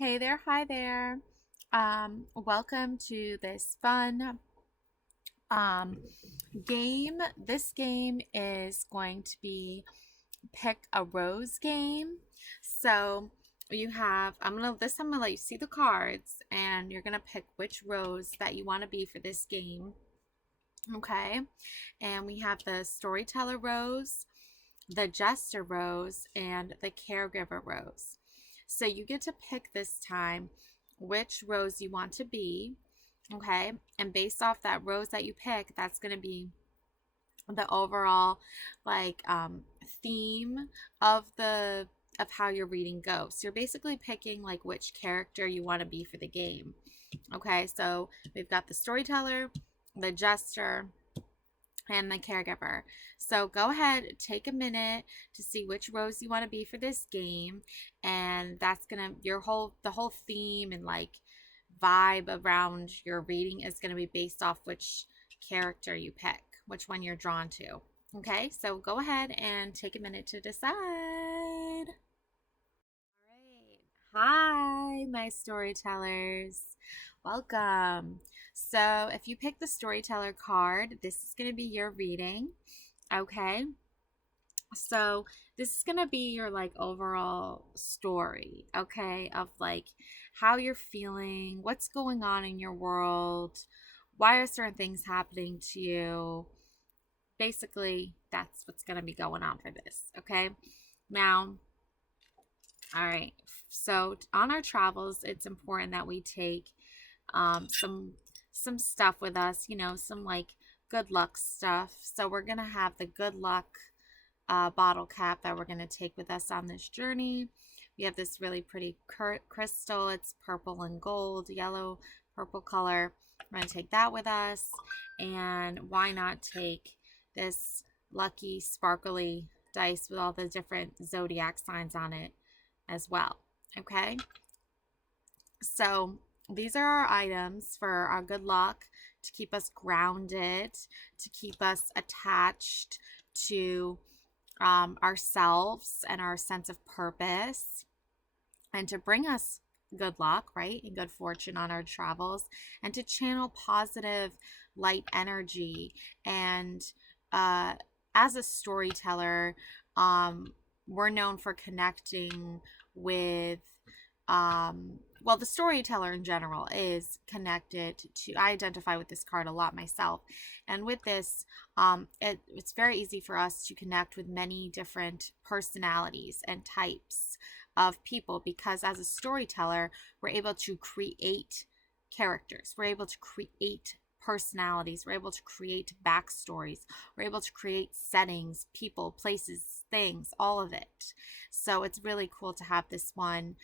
Hey there, hi there. Welcome to this fun um, game. This game is going to be pick a rose game. So this time I'm gonna let you see the cards and you're gonna pick which rose that you want to be for this game. Okay. And we have the storyteller rose, the jester rose, and the caregiver rose. So you get to pick this time which rose you want to be, okay? And based off that rose that you pick, that's going to be the overall theme of the of how your reading goes. So you're basically picking like which character you want to be for the game. Okay? So we've got the storyteller, the jester, and the caregiver. So go ahead, take a minute to see which rose you want to be for this game, and that's gonna the whole theme and like vibe around your reading is gonna be based off which character you pick, which one you're drawn to. Okay, so go ahead and take a minute to decide. All right. Hi, my storytellers. Welcome. So, if you pick the storyteller card, this is going to be your reading. Okay. So, this is going to be your like overall story, okay, of like how you're feeling, what's going on in your world, why are certain things happening to you. Basically, that's what's going to be going on for this, okay? Now, all right. So on our travels, it's important that we take some stuff with us. Some like good luck stuff. So we're gonna have the good luck bottle cap that we're gonna take with us on this journey. We have this really pretty crystal. It's purple and gold, yellow, purple color. We're gonna take that with us, and why not take this lucky sparkly dice with all the different zodiac signs on it as well. Okay, so these are our items for our good luck, to keep us grounded, to keep us attached to ourselves and our sense of purpose, and to bring us good luck, right? And good fortune on our travels, and to channel positive light energy. And uh, as a storyteller, we're known for connecting with the storyteller in general is connected to, I identify with this card a lot myself, and with this it's very easy for us to connect with many different personalities and types of people, because as a storyteller we're able to create characters, we're able to create personalities, we're able to create backstories, we're able to create settings, people, places, things, all of it. So it's really cool to have this one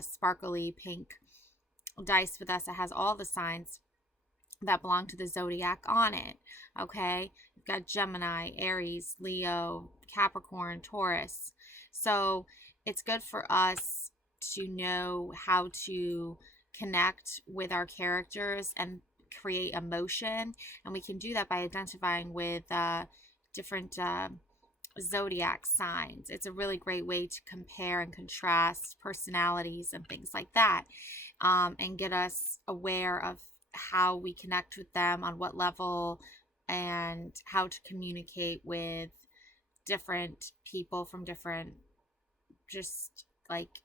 sparkly pink dice with us. It has all the signs that belong to the zodiac on it. Okay, you've got Gemini, Aries, Leo, Capricorn, Taurus. So it's good for us to know how to connect with our characters and create emotion, and we can do that by identifying with different zodiac signs. It's a really great way to compare and contrast personalities and things like that, and get us aware of how we connect with them, on what level, and how to communicate with different people from different, just like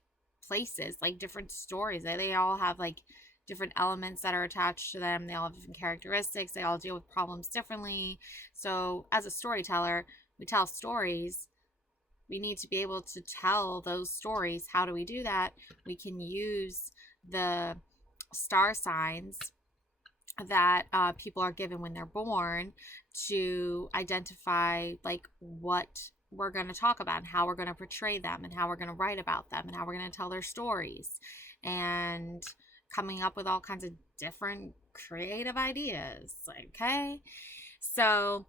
places, like different stories. They all have like different elements that are attached to them. They all have different characteristics. They all deal with problems differently. So as a storyteller, we tell stories. We need to be able to tell those stories. How do we do that? We can use the star signs that people are given when they're born to identify like what we're going to talk about, and how we're going to portray them, and how we're going to write about them, and how we're going to tell their stories, and coming up with all kinds of different creative ideas. Okay, so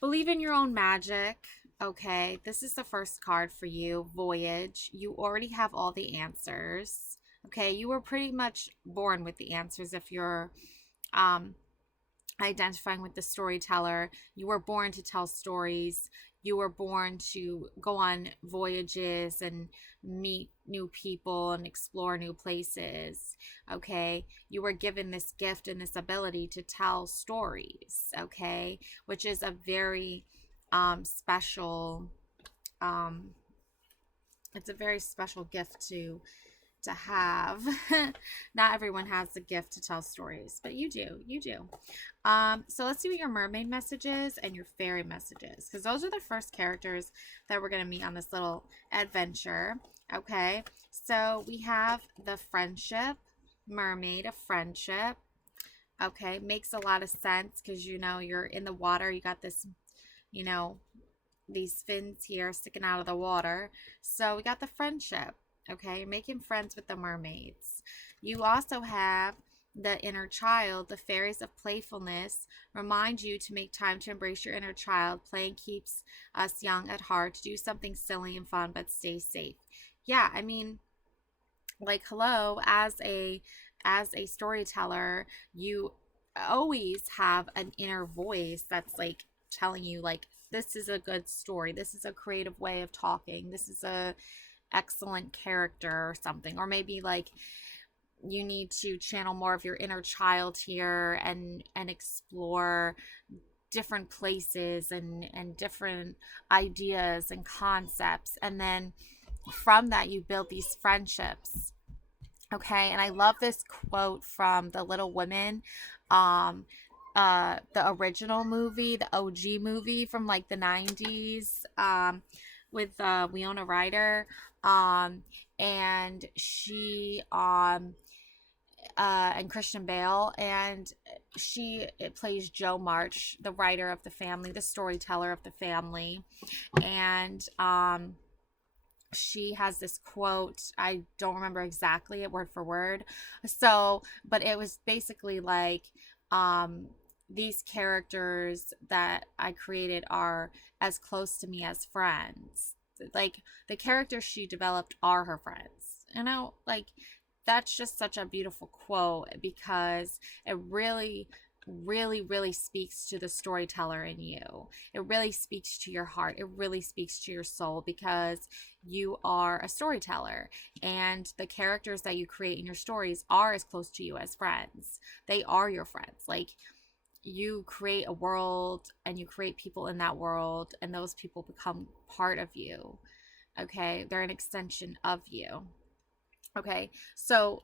believe in your own magic. Okay, this is the first card for you, Voyage. You already have all the answers. Okay, you were pretty much born with the answers. If you're identifying with the storyteller, you were born to tell stories. You were born to go on voyages and meet new people and explore new places. Okay. You were given this gift and this ability to tell stories. Okay. Which is a very special, um, it's a very special gift to have. Not everyone has the gift to tell stories, but you do. You do. So let's see what your mermaid message is and your fairy messages, because those are the first characters that we're going to meet on this little adventure. Okay. So we have the friendship, mermaid of friendship. Okay. Makes a lot of sense because, you know, you're in the water. You got this, you know, these fins here sticking out of the water. So we got the friendship. Okay, you're making friends with the mermaids. You also have the inner child. The fairies of playfulness remind you to make time to embrace your inner child. Playing keeps us young at heart. Do something silly and fun, but stay safe. Yeah, I mean, like, hello, as a storyteller, you always have an inner voice that's like telling you, like, this is a good story. This is a creative way of talking. This is a excellent character or something. Or maybe like you need to channel more of your inner child here and explore different places and different ideas and concepts, and then from that you build these friendships. Okay. And I love this quote from The Little Women, um the original movie, the OG movie from like the 90s, with Winona Ryder, um and she and Christian Bale, and she it plays Jo March, the writer of the family, the storyteller of the family. And she has this quote. I don't remember exactly it word for word. So, but it was basically like, um, these characters that I created are as close to me as friends. Like, the characters she developed are her friends. You know, like, that's just such a beautiful quote because it really, really, really speaks to the storyteller in you. It really speaks to your heart. It really speaks to your soul because you are a storyteller, and the characters that you create in your stories are as close to you as friends. They are your friends. Like, you create a world and you create people in that world, and those people become part of you. Okay. They're an extension of you. Okay. So,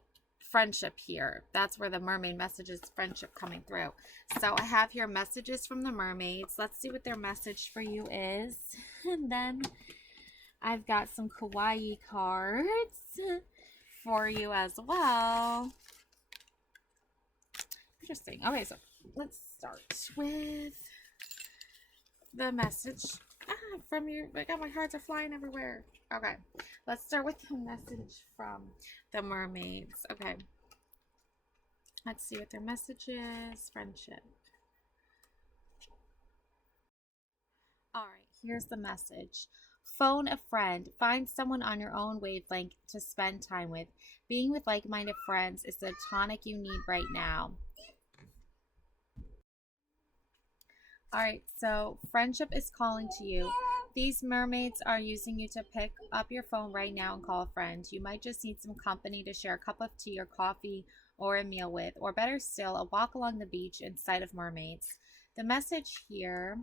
friendship here. That's where the mermaid message is, friendship coming through. So I have here messages from the mermaids. Let's see what their message for you is. And then I've got some kawaii cards for you as well. Interesting. Okay, so let's start with the message from you. I got my cards are flying everywhere. Okay, let's start with the message from the mermaids. Okay, let's see what their message is. Friendship. All right, here's the message. Phone a friend. Find someone on your own wavelength to spend time with. Being with like minded friends is the tonic you need right now. All right, so friendship is calling to you. These mermaids are using you to pick up your phone right now and call a friend. You might just need some company to share a cup of tea or coffee or a meal with, or better still, a walk along the beach in sight of mermaids. The message here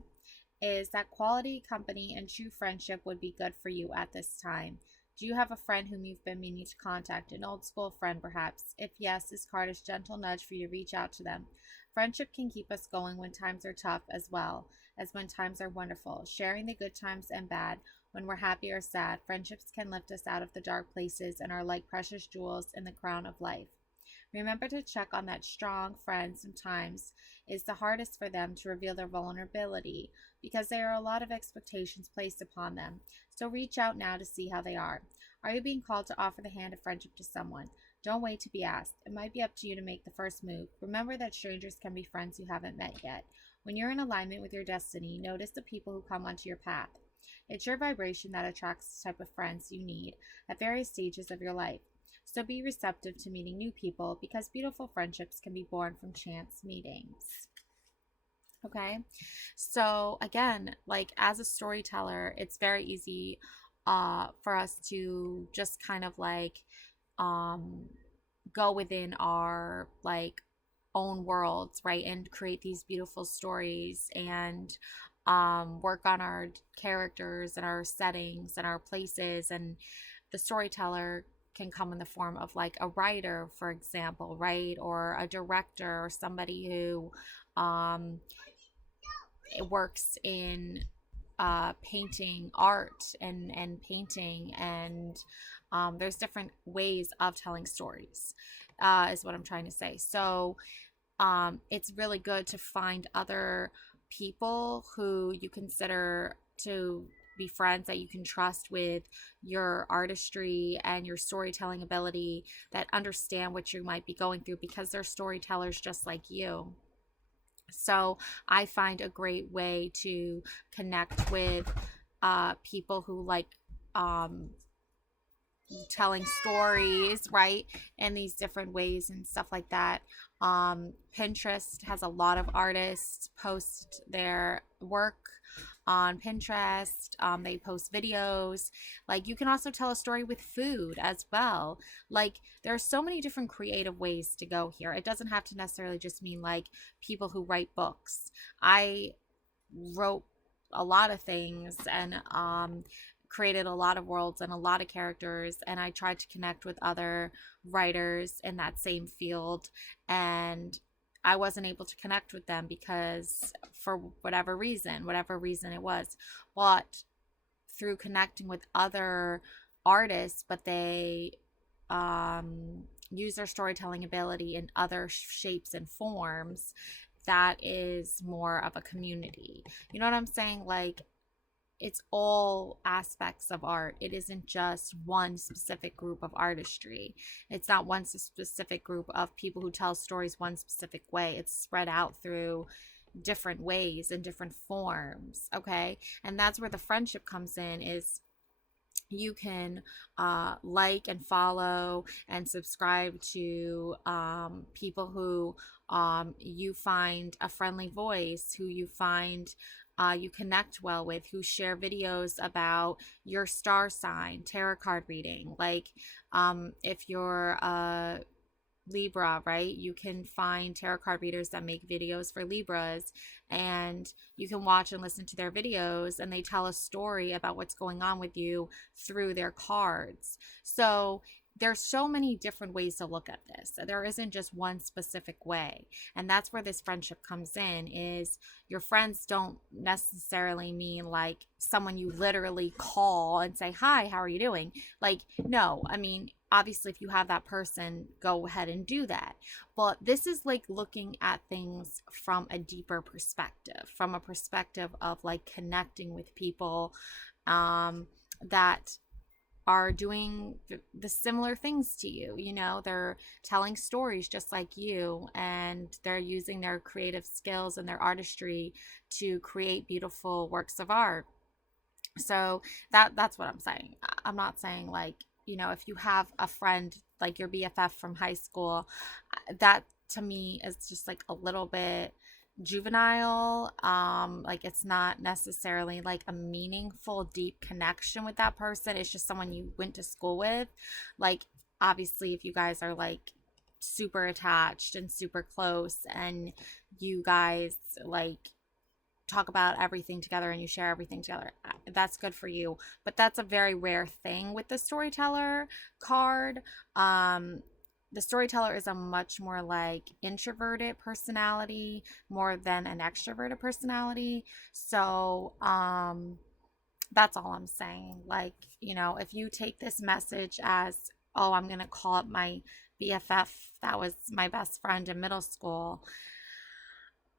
is that quality company and true friendship would be good for you at this time. Do you have a friend whom you've been meaning to contact? An old school friend, perhaps? If yes, this card is a gentle nudge for you to reach out to them. Friendship can keep us going when times are tough as well as when times are wonderful. Sharing the good times and bad, when we're happy or sad, friendships can lift us out of the dark places and are like precious jewels in the crown of life. Remember to check on that strong friend. Sometimes it's the hardest for them to reveal their vulnerability because there are a lot of expectations placed upon them. So reach out now to see how they are. Are you being called to offer the hand of friendship to someone? Don't wait to be asked. It might be up to you to make the first move. Remember that strangers can be friends you haven't met yet. When you're in alignment with your destiny, notice the people who come onto your path. It's your vibration that attracts the type of friends you need at various stages of your life. So be receptive to meeting new people because beautiful friendships can be born from chance meetings. Okay. So again, like as a storyteller, it's very easy for us to just kind of like um go within our like own worlds, right? And create these beautiful stories and work on our characters and our settings and our places. And the storyteller can come in the form of like a writer, for example, right? Or a director or somebody who um, works in painting art and painting and there's different ways of telling stories is what I'm trying to say. So it's really good to find other people who you consider to be friends that you can trust with your artistry and your storytelling ability, that understand what you might be going through because they're storytellers just like you. So I find a great way to connect with people who like um, telling stories, right? In these different ways and stuff like that. Pinterest has a lot of artists post their work on Pinterest. They post videos. Like you can also tell a story with food as well. Like there are so many different creative ways to go here. It doesn't have to necessarily just mean like people who write books. I wrote a lot of things and created a lot of worlds and a lot of characters, and I tried to connect with other writers in that same field, and I wasn't able to connect with them because for whatever reason it was. But through connecting with other artists, but they use their storytelling ability in other shapes and forms, that is more of a community. You know what I'm saying? Like it's all aspects of art. It isn't just one specific group of artistry. It's not one specific group of people who tell stories one specific way. It's spread out through different ways and different forms. Okay. And that's where the friendship comes in, is you can like and follow and subscribe to people who you find a friendly voice, who you find you connect well with, who share videos about your star sign, tarot card reading. Like if you're a Libra, right? You can find tarot card readers that make videos for Libras, and you can watch and listen to their videos, and they tell a story about what's going on with you through their cards. So there's so many different ways to look at this. There isn't just one specific way. And that's where this friendship comes in, is your friends don't necessarily mean like someone you literally call and say, "Hi, how are you doing?" Like, no, I mean, obviously if you have that person, go ahead and do that. But this is like looking at things from a deeper perspective, from a perspective of like connecting with people that are doing the similar things to you. You know, they're telling stories just like you, and they're using their creative skills and their artistry to create beautiful works of art. So that's what I'm saying. I'm not saying like, you know, if you have a friend like your BFF from high school, that to me is just like a little bit juvenile. Like it's not necessarily like a meaningful deep connection with that person. It's just someone you went to school with. Like obviously if you guys are like super attached and super close, and you guys like talk about everything together and you share everything together, that's good for you. But that's a very rare thing with the storyteller card. The storyteller is a much more like introverted personality more than an extroverted personality. So that's all I'm saying. Like, you know, if you take this message as, oh, I'm gonna call up my BFF that was my best friend in middle school,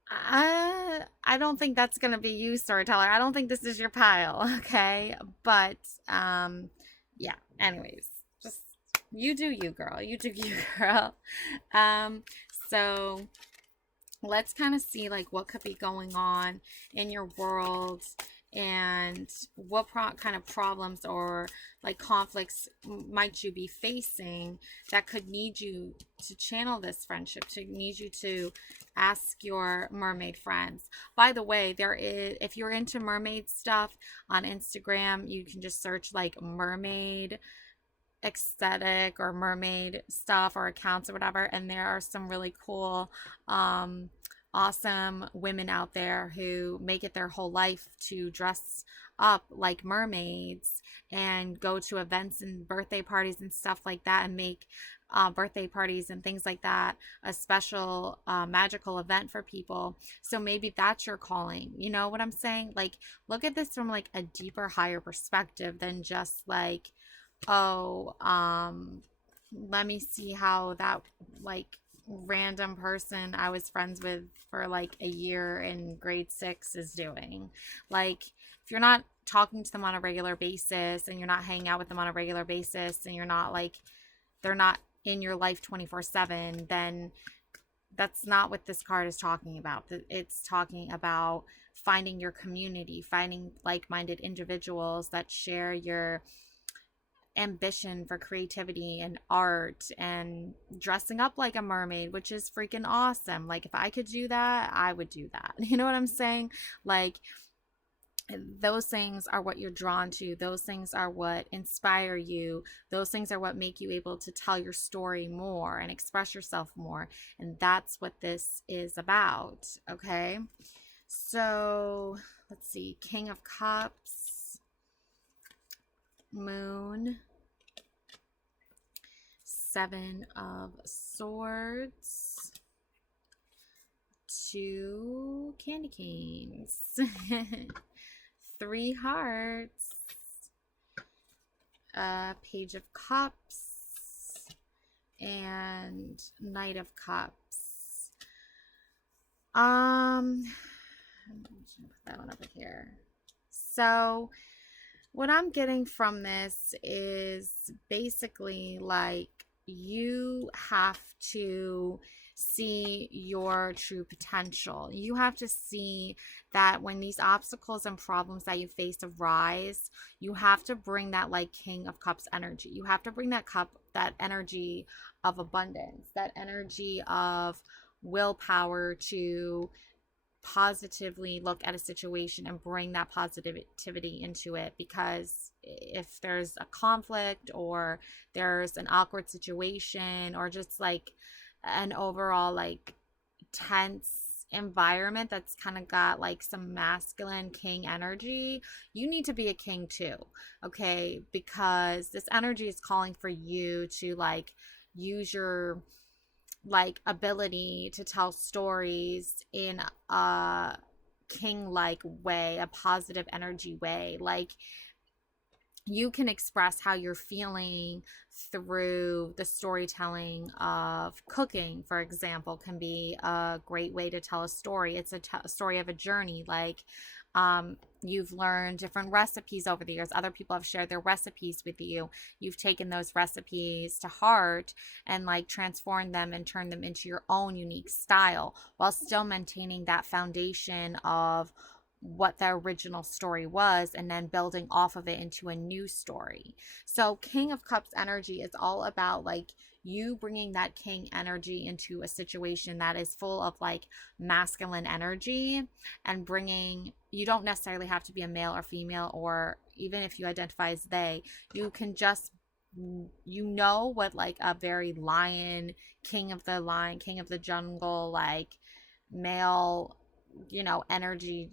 I don't think that's gonna be you, storyteller. I don't think this is your pile, okay? But yeah, anyways, just you do you, girl. You do you, girl. Um, so let's kind of see like what could be going on in your world and what kind of problems or like conflicts might you be facing that could need you to channel this friendship, to need you to ask your mermaid friends. By the way, there is, if you're into mermaid stuff on Instagram, you can just search like mermaid aesthetic or mermaid stuff or accounts or whatever, and there are some really cool awesome women out there who make it their whole life to dress up like mermaids and go to events and birthday parties and stuff like that, and make birthday parties and things like that a special magical event for people. So maybe that's your calling. You know what I'm saying? Like, look at this from like a deeper, higher perspective than just like, oh, let me see how that like random person I was friends with for like a year in grade 6 is doing. Like, if you're not talking to them on a regular basis and you're not hanging out with them on a regular basis and you're not like, they're not in your life 24/7, then that's not what this card is talking about. It's talking about finding your community, finding like-minded individuals that share your ambition for creativity and art and dressing up like a mermaid, which is freaking awesome. Like, if I could do that, I would do that. You know what I'm saying? Like, those things are what you're drawn to. Those things are what inspire you. Those things are what make you able to tell your story more and express yourself more. And that's what this is about. Okay. So let's see. King of Cups, Moon, Seven of Swords, 2 candy canes, 3 hearts, Page of Cups, and Knight of Cups. I'm just gonna put that one over here. So what I'm getting from this is basically like, you have to see your true potential. You have to see that when these obstacles and problems that you face arise, you have to bring that like King of Cups energy. You have to bring that energy of abundance, that energy of willpower to positively look at a situation and bring that positivity into it. Because if there's a conflict or there's an awkward situation or just like an overall like tense environment that's kind of got like some masculine king energy, you need to be a king too. Okay, because this energy is calling for you to like use your like ability to tell stories in a king like way, a positive energy way. Like, you can express how you're feeling through the storytelling of cooking, for example, can be a great way to tell a story. It's a story of a journey. Like, you've learned different recipes over the years. Other people have shared their recipes with you. You've taken those recipes to heart and like transformed them and turned them into your own unique style while still maintaining that foundation of what the original story was, and then building off of it into a new story. So King of Cups energy is all about like you bringing that king energy into a situation that is full of like masculine energy, and bringing, you don't necessarily have to be a male or female, or even if you identify as they, you can just, you know what like a very lion, king of the jungle, like male, you know, energy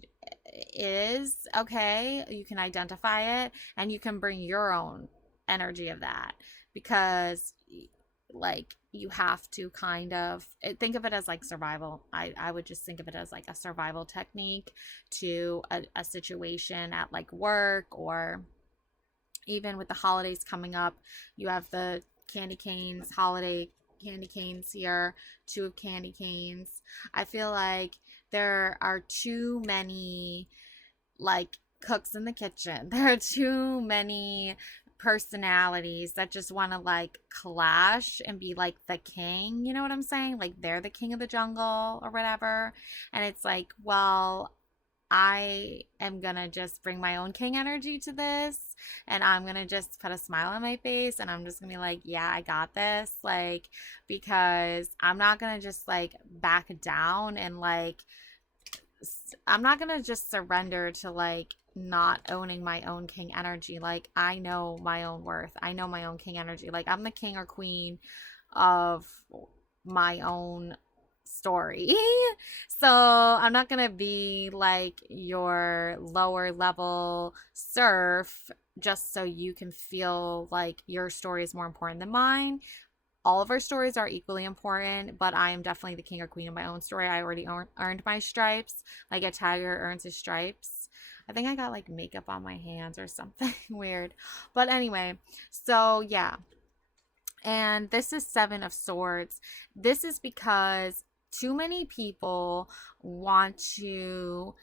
is. Okay, you can identify it and you can bring your own energy of that, because like you have to kind of think of it as like survival. I would just think of it as like a survival technique to a situation at like work, or even with the holidays coming up. You have the candy canes, holiday candy canes here, 2 of candy canes. I feel like there are too many like cooks in the kitchen. There are too many personalities that just want to like clash and be like the king, you know what I'm saying? Like they're the king of the jungle or whatever. And it's like, well, I am gonna just bring my own king energy to this, and I'm gonna just put a smile on my face, and I'm just gonna be like, yeah, I got this. Like, because I'm not gonna just like back down and like, I'm not gonna just surrender to like not owning my own king energy. Like, I know my own worth, I know my own king energy. Like, I'm the king or queen of my own story. So I'm not gonna be like your lower level serf just so you can feel like your story is more important than mine. All of our stories are equally important, but I am definitely the king or queen of my own story. I already earned my stripes. Like a tiger earns his stripes. I think I got like makeup on my hands or something weird. But anyway, so yeah. And this is Seven of Swords. This is because too many people want to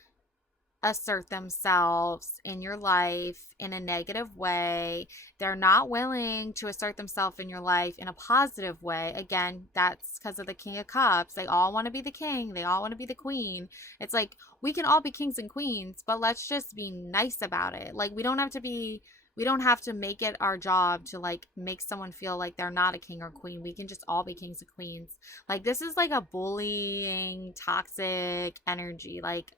assert themselves in your life in a negative way. They're not willing to assert themselves in your life in a positive way. Again, that's because of the King of Cups. They all want to be the king, they all want to be the queen. It's like we can all be kings and queens, but let's just be nice about it. Like we don't have to make it our job to like make someone feel like they're not a king or queen. We can just all be kings and queens. Like this is like a bullying, toxic energy. Like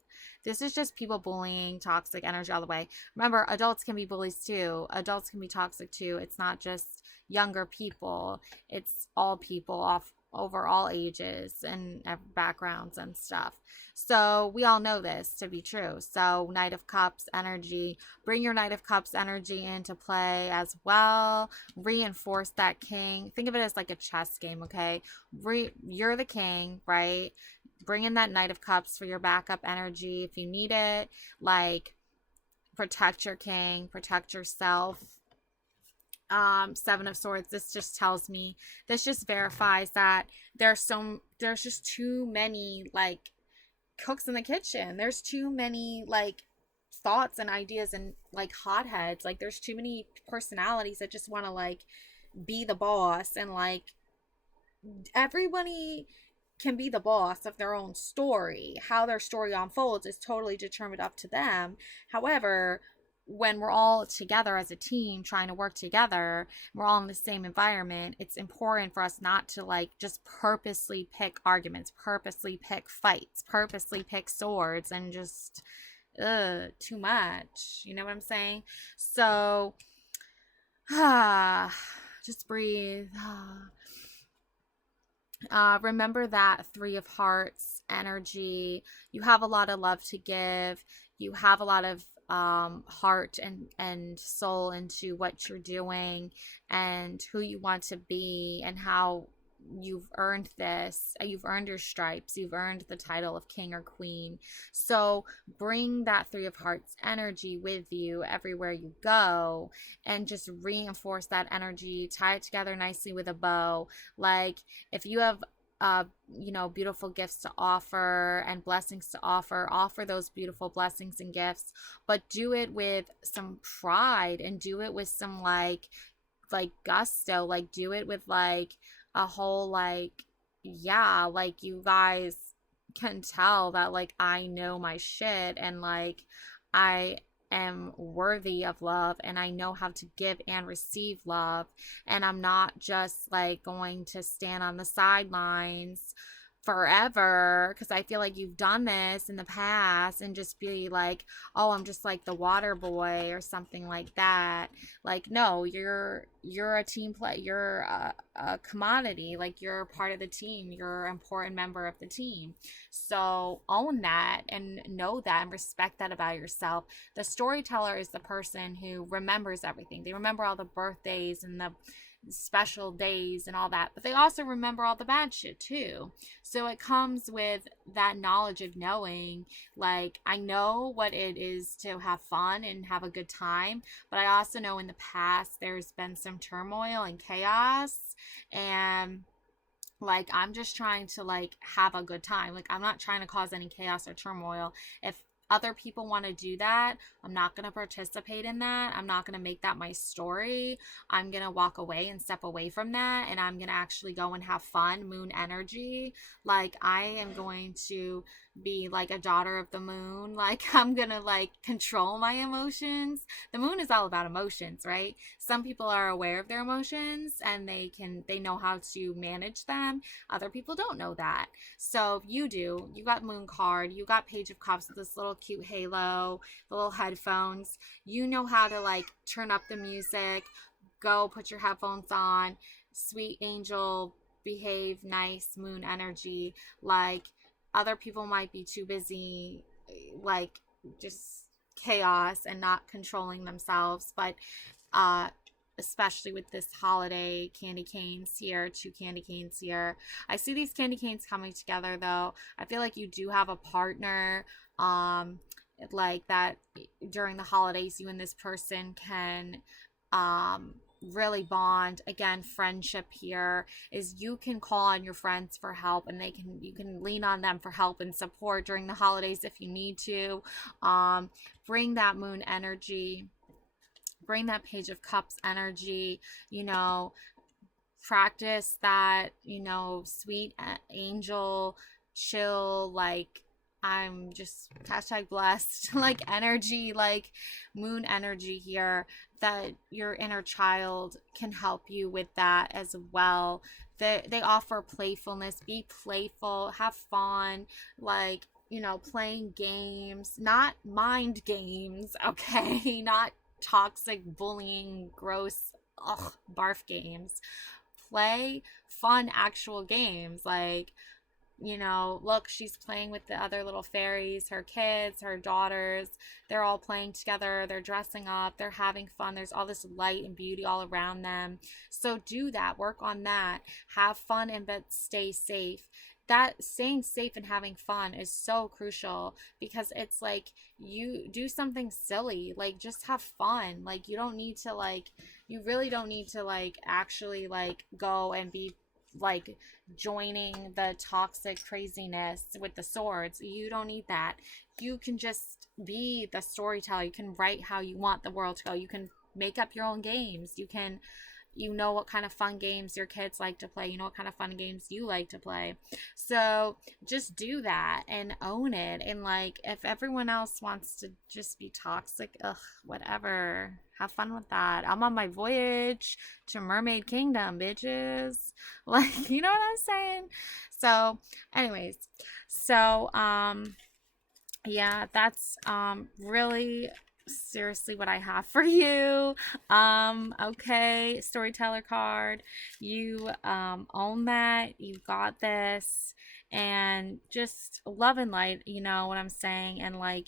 this is just people bullying, toxic energy all the way. Remember, adults can be bullies too. Adults can be toxic too. It's not just younger people. It's all people off over all ages and backgrounds and stuff. So we all know this to be true. So Knight of Cups energy, bring your Knight of Cups energy into play as well. Reinforce that king. Think of it as like a chess game, okay? You're the king, right? Bring in that Knight of Cups for your backup energy if you need it. Like, protect your king, protect yourself. Seven of Swords, this just tells me, this just verifies that there's just too many like cooks in the kitchen. There's too many like thoughts and ideas and like hotheads. Like there's too many personalities that just want to like be the boss, and like everybody can be the boss of their own story. How their story unfolds is totally determined up to them. However, when we're all together as a team trying to work together, we're all in the same environment, it's important for us not to like just purposely pick arguments, purposely pick fights, purposely pick swords, and just too much. You know what I'm saying? So just breathe. Remember that Three of Hearts energy. You have a lot of love to give. You have a lot of heart and soul into what you're doing and who you want to be and how you've earned this. You've earned your stripes. You've earned the title of king or queen. So bring that Three of Hearts energy with you everywhere you go and just reinforce that energy. Tie it together nicely with a bow. Like if you have beautiful gifts to offer and blessings to offer those beautiful blessings and gifts, but do it with some pride and do it with some like gusto. Like do it with like a whole like, yeah, like you guys can tell that like I know my shit, and like I am worthy of love, and I know how to give and receive love, and I'm not just like going to stand on the sidelines forever because I feel like you've done this in the past and just be like, oh, I'm just like the water boy or something like that. Like, no, you're a team play. You're a commodity. Like you're part of the team. You're an important member of the team. So own that and know that and respect that about yourself. The storyteller is the person who remembers everything. They remember all the birthdays and the special days and all that, but they also remember all the bad shit too. So it comes with that knowledge of knowing, like, I know what it is to have fun and have a good time, but I also know in the past there's been some turmoil and chaos, and like I'm just trying to like have a good time. Like I'm not trying to cause any chaos or turmoil. If other people want to do that, I'm not going to participate in that. I'm not going to make that my story. I'm going to walk away and step away from that, and I'm going to actually go and have fun, moon energy. Like I am going to be like a daughter of the moon. Like, I'm gonna like control my emotions. The moon is all about emotions, right? Some people are aware of their emotions and they know how to manage them. Other people don't know that. So if you do, you got moon card, you got page of cups with this little cute halo, the little headphones, you know how to like turn up the music, go put your headphones on, sweet angel, behave nice, moon energy. Like, other people might be too busy, like, just chaos and not controlling themselves. But uh especially with this holiday, candy canes here, 2 candy canes here. I see these candy canes coming together though. I feel like you do have a partner, um like that during the holidays. You and this person can really bond. Again, friendship here is you can call on your friends for help, and you can lean on them for help and support during the holidays if you need to. um Bring that moon energy, bring that page of cups energy, you know, practice that, sweet angel, chill, like, I'm just hashtag blessed, like energy, like moon energy here, that your inner child can help you with that as well. They offer playfulness. Be playful, have fun, like, playing games, not mind games, okay? Not toxic bullying, gross, ugh, barf games. Play fun actual games, like, look, she's playing with the other little fairies, her kids, her daughters. They're all playing together. They're dressing up. They're having fun. There's all this light and beauty all around them. So do that. Work on that. Have fun, and but stay safe. That staying safe and having fun is so crucial, because it's like, you do something silly, like just have fun. Like, you really don't need to like actually like go and be like joining the toxic craziness with the swords. You don't need that. You can just be the storyteller. You can write how you want the world to go. You can make up your own games. You know what kind of fun games your kids like to play. You know what kind of fun games you like to play. So just do that and own it. And like, if everyone else wants to just be toxic, ugh, whatever. Have fun with that. I'm on my voyage to Mermaid Kingdom, bitches. Like, you know what I'm saying? So, anyways, so yeah, that's really seriously what I have for you. Okay, storyteller card. You own that. You got this. And just love and light, you know what I'm saying? And like,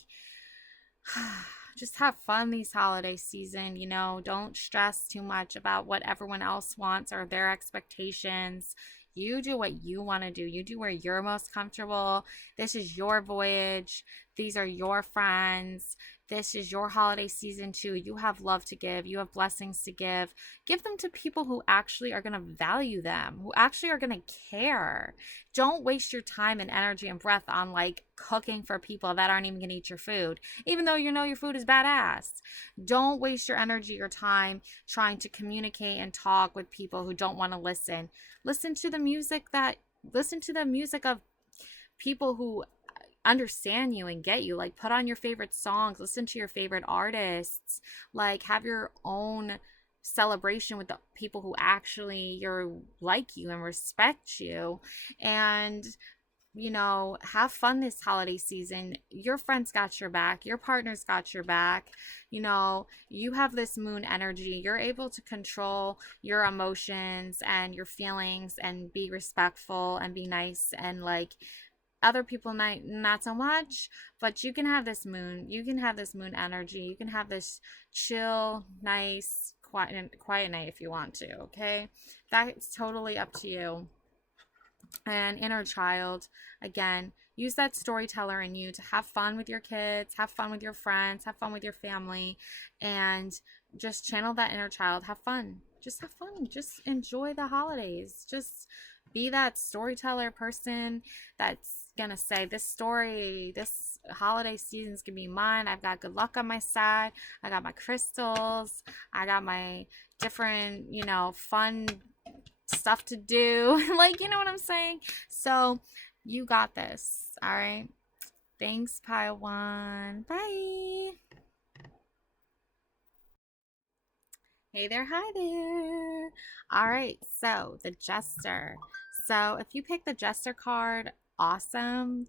just have fun these holiday season. Don't stress too much about what everyone else wants or their expectations. You do what you want to do. You do where you're most comfortable. This is your voyage. These are your friends. This is your holiday season too. You have love to give. You have blessings to give. Give them to people who actually are going to value them, who actually are going to care. Don't waste your time and energy and breath on like cooking for people that aren't even going to eat your food, even though you know your food is badass. Don't waste your energy or time trying to communicate and talk with people who don't want to listen. Listen to the music of people who understand you and get you. Like, put on your favorite songs, listen to your favorite artists, like have your own celebration with the people who actually like you and respect you. And have fun this holiday season. Your friends got your back, your partner's got your back. You have this moon energy. You're able to control your emotions and your feelings and be respectful and be nice, and like, other people might not so much, but you can have this moon energy. You can have this chill, nice, quiet night if you want to. Okay, that's totally up to you. And inner child, again, use that storyteller in you to have fun with your kids, have fun with your friends, have fun with your family, and just channel that inner child. Have fun. Just have fun. Just enjoy the holidays. Just be that storyteller person that's gonna say, this holiday season's gonna be mine. I've got good luck on my side. I got my crystals. I got my different, fun stuff to do. Like, you know what I'm saying? So you got this. All right. Thanks, Pile One. Bye. Hey there, hi there. All right, so the Jester. So if you pick the Jester card, awesome.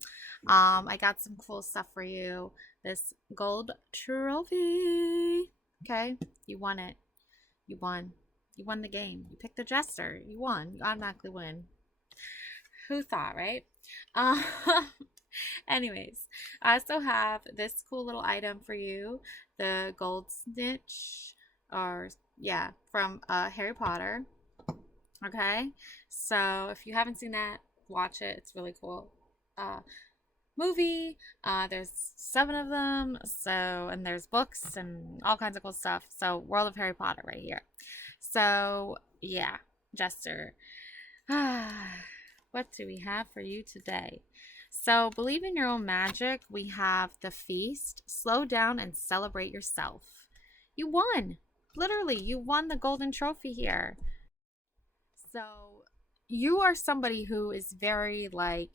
I got some cool stuff for you. This gold trophy. Okay, you won it. You won. You won the game. You picked the Jester. You won. You automatically win. Who thought, right? Uh, anyways, I also have this cool little item for you, the gold snitch, or yeah, from Harry Potter. Okay, so if you haven't seen that, watch it. It's really cool. Uh, movie. There's 7 of them. So, and there's books and all kinds of cool stuff. So, World of Harry Potter right here. So, yeah, Jester. What do we have for you today? So, believe in your own magic. We have the feast. Slow down and celebrate yourself. You won. Literally, you won the golden trophy here. So, you are somebody who is very like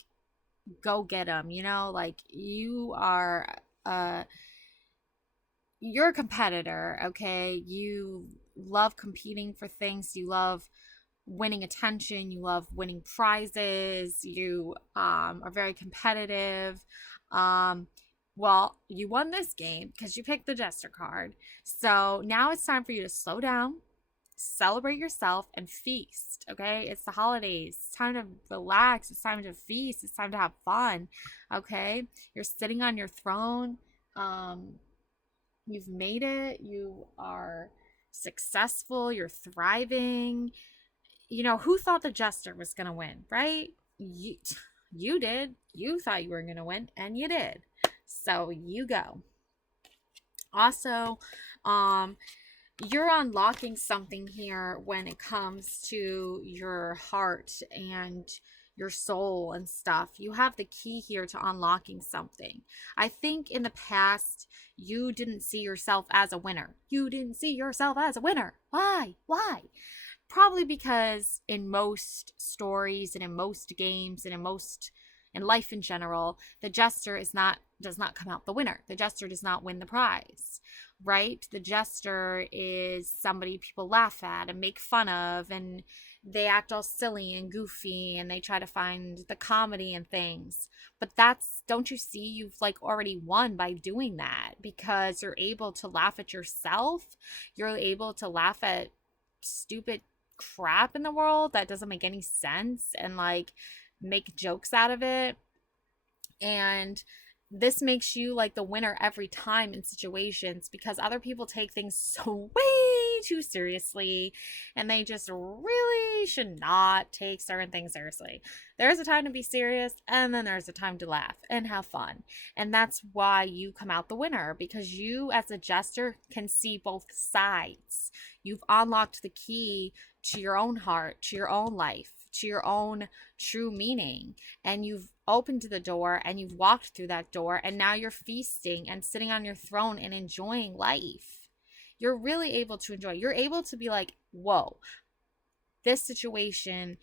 go get them, you know, like uh you're a competitor, okay? You love competing for things, you love winning attention, you love winning prizes, you are very competitive. Um well, you won this game because you picked the Jester card. So now it's time for you to slow down, celebrate yourself, and feast. Okay, it's the holidays, it's time to relax, it's time to feast, it's time to have fun. Okay, you're sitting on your throne. um you've made it, you are successful, you're thriving. You know, who thought the Jester was gonna win, right? You did. You thought you were gonna win, and you did. So you go. Also, um you're unlocking something here when it comes to your heart and your soul and stuff. You have the key here to unlocking something. I think in the past, you didn't see yourself as a winner. You didn't see yourself as a winner. Why? Why? Probably because in most stories and in most games and in life in general, the Jester does not come out the winner. The Jester does not win the prize, right? The Jester is somebody people laugh at and make fun of, and they act all silly and goofy, and they try to find the comedy and things. But that's, don't you see, you've like already won by doing that, because you're able to laugh at yourself. You're able to laugh at stupid crap in the world that doesn't make any sense, and like make jokes out of it. And this makes you like the winner every time in situations, because other people take things so way too seriously, and they just really should not take certain things seriously. There's a time to be serious, and then there's a time to laugh and have fun. And that's why you come out the winner, because you as a Jester can see both sides. You've unlocked the key to your own heart, to your own life, to your own true meaning, and you've opened the door and you've walked through that door, and now you're feasting and sitting on your throne and enjoying life. You're really able to enjoy. You're able to be like, whoa, this situation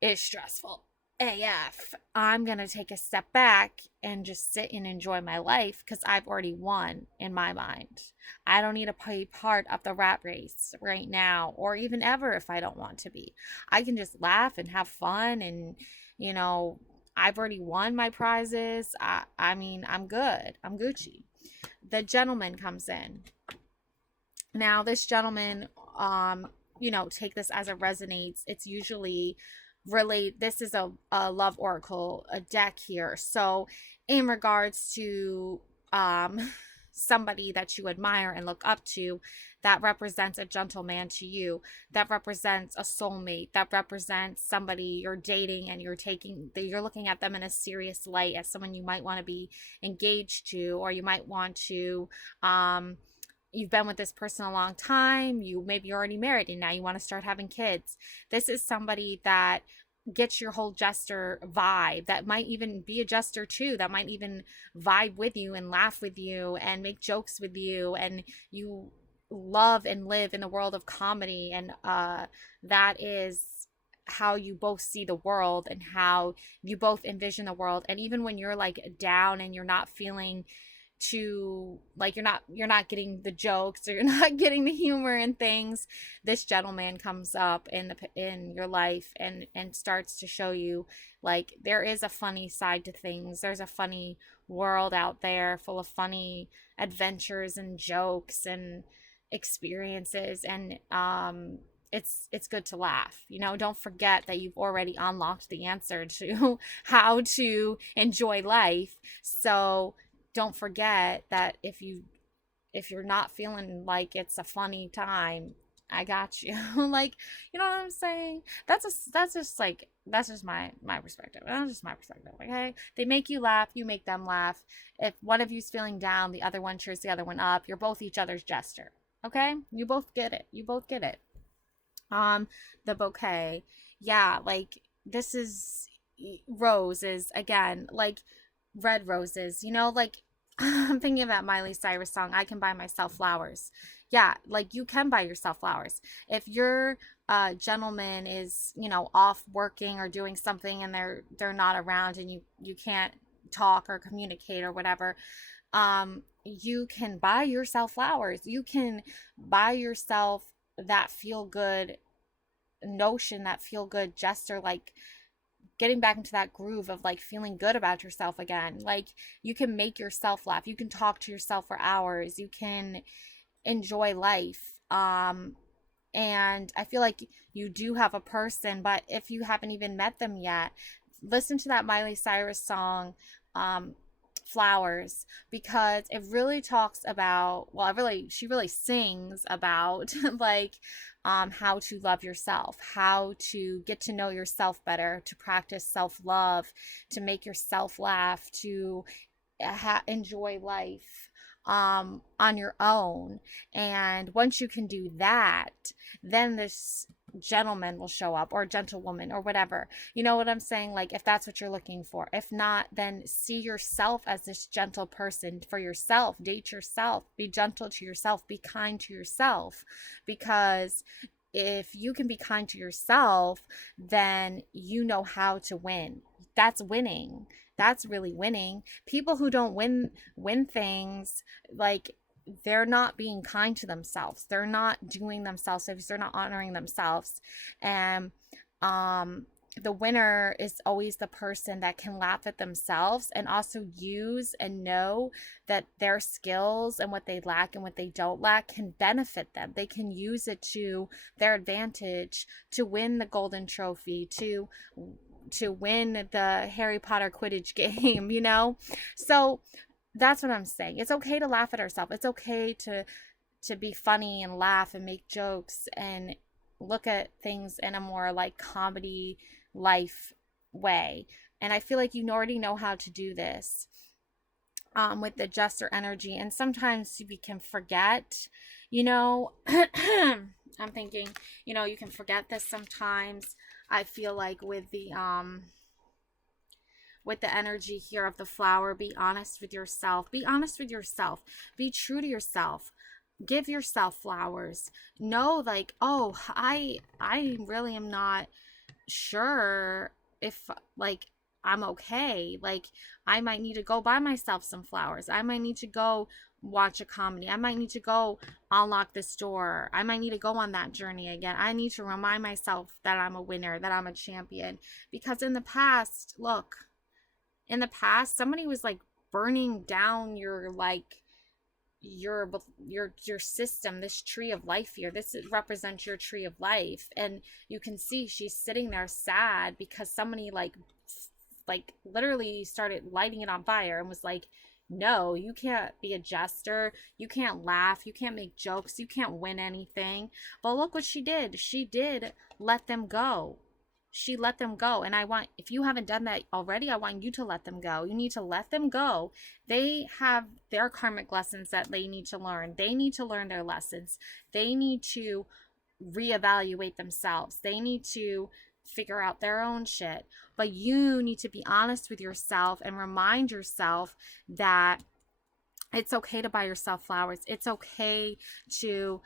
is stressful AF. I'm going to take a step back and just sit and enjoy my life, because I've already won in my mind. I don't need to be part of the rat race right now, or even ever if I don't want to be. I can just laugh and have fun, and, you know, I've already won my prizes. I mean, I'm good. I'm Gucci. The gentleman comes in. Now, this gentleman, take this as it resonates. It's usually this is a love oracle, a deck here. So in regards to somebody that you admire and look up to, that represents a gentleman to you, that represents a soulmate, that represents somebody you're dating, and you're looking at them in a serious light as someone you might want to be engaged to, or you might want to you've been with this person a long time, you maybe already married, and now you want to start having kids. This is somebody that gets your whole Jester vibe, that might even be a Jester too, that might even vibe with you and laugh with you and make jokes with you, and you love and live in the world of comedy, and that is how you both see the world and how you both envision the world. And even when you're like down and you're not feeling to like, you're not getting the jokes, or you're not getting the humor and things, this gentleman comes up in your life and starts to show you like there is a funny side to things. There's a funny world out there full of funny adventures and jokes and experiences. And it's good to laugh. Don't forget that you've already unlocked the answer to how to enjoy life. So don't forget that if you're not feeling like it's a funny time, I got you. Like, you know what I'm saying? That's just my perspective. That's just my perspective. Okay, they make you laugh, you make them laugh. If one of you's feeling down, the other one cheers the other one up. You're both each other's jester. Okay, you both get it. You both get it. um the bouquet, yeah, like this is roses again, like red roses, like I'm thinking of that Miley Cyrus song, I Can Buy Myself Flowers. Yeah, like you can buy yourself flowers. If your gentleman is, off working or doing something, and they're not around, and you can't talk or communicate or whatever, you can buy yourself flowers. You can buy yourself that feel good notion, that feel good gesture, like getting back into that groove of like feeling good about yourself again. Like you can make yourself laugh. You can talk to yourself for hours. You can enjoy life. And I feel like you do have a person, but if you haven't even met them yet, listen to that Miley Cyrus song, Flowers, because it really talks about, well, she really sings about like how to love yourself, how to get to know yourself better, to practice self-love, to make yourself laugh, to enjoy life on your own. And once you can do that, then this gentleman will show up, or gentlewoman, or whatever. You know what I'm saying? Like if that's what you're looking for. If not, then see yourself as this gentle person for yourself. Date yourself. Be gentle to yourself. Be kind to yourself. Because if you can be kind to yourself, then you know how to win. That's winning. That's really winning. People who don't win things, like they're not being kind to themselves. They're not doing themselves. They're not honoring themselves. And the winner is always the person that can laugh at themselves and also use and know that their skills and what they lack and what they don't lack can benefit them. They can use it to their advantage to win the golden trophy, to win the Harry Potter Quidditch game. So that's what I'm saying. It's okay to laugh at ourselves. It's okay to be funny and laugh and make jokes and look at things in a more like comedy life way. And I feel like you already know how to do this with the jester energy. And sometimes we can forget, I'm thinking, you can forget this sometimes. I feel like with the energy here of the flower, be honest with yourself. Be honest with yourself. Be true to yourself. Give yourself flowers. Know like, oh, I really am not sure if like I'm okay. Like I might need to go buy myself some flowers. I might need to go watch a comedy. I might need to go unlock this door. I might need to go on that journey again. I need to remind myself that I'm a winner, that I'm a champion. Because in the past, somebody was like burning down your like your system, this tree of life here. This represents your tree of life. And you can see she's sitting there sad because somebody like literally started lighting it on fire and was like, no, you can't be a jester. You can't laugh. You can't make jokes. You can't win anything. But look what she did. She did let them go. She let them go. And if you haven't done that already, I want you to let them go. You need to let them go. They have their karmic lessons that they need to learn. They need to learn their lessons. They need to reevaluate themselves. They need to figure out their own shit. But you need to be honest with yourself and remind yourself that It's okay to buy yourself flowers. It's okay to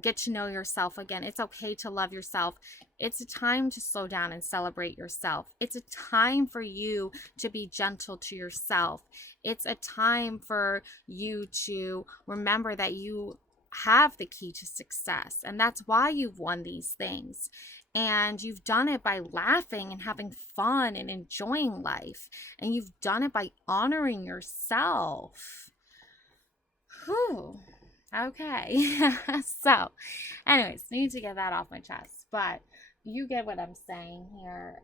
get to know yourself again. It's okay to love yourself. It's a time to slow down and celebrate yourself. It's a time for you to be gentle to yourself. It's a time for you to remember that you have the key to success. And that's why you've won these things. And you've done it by laughing and having fun and enjoying life. And you've done it by honoring yourself. Whew. Okay. So, anyways, need to get that off my chest. But you get what I'm saying here.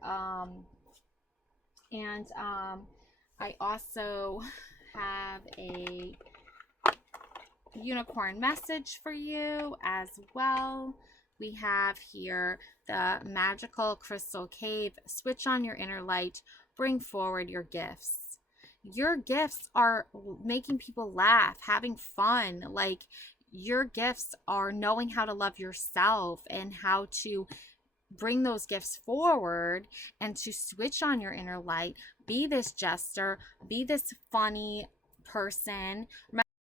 And I also have a unicorn message for you as well. We have here the magical crystal cave. Switch on your inner light. Bring forward your gifts. Your gifts are making people laugh, having fun. Like, your gifts are knowing how to love yourself and how to bring those gifts forward and to switch on your inner light. Be this jester, be this funny person.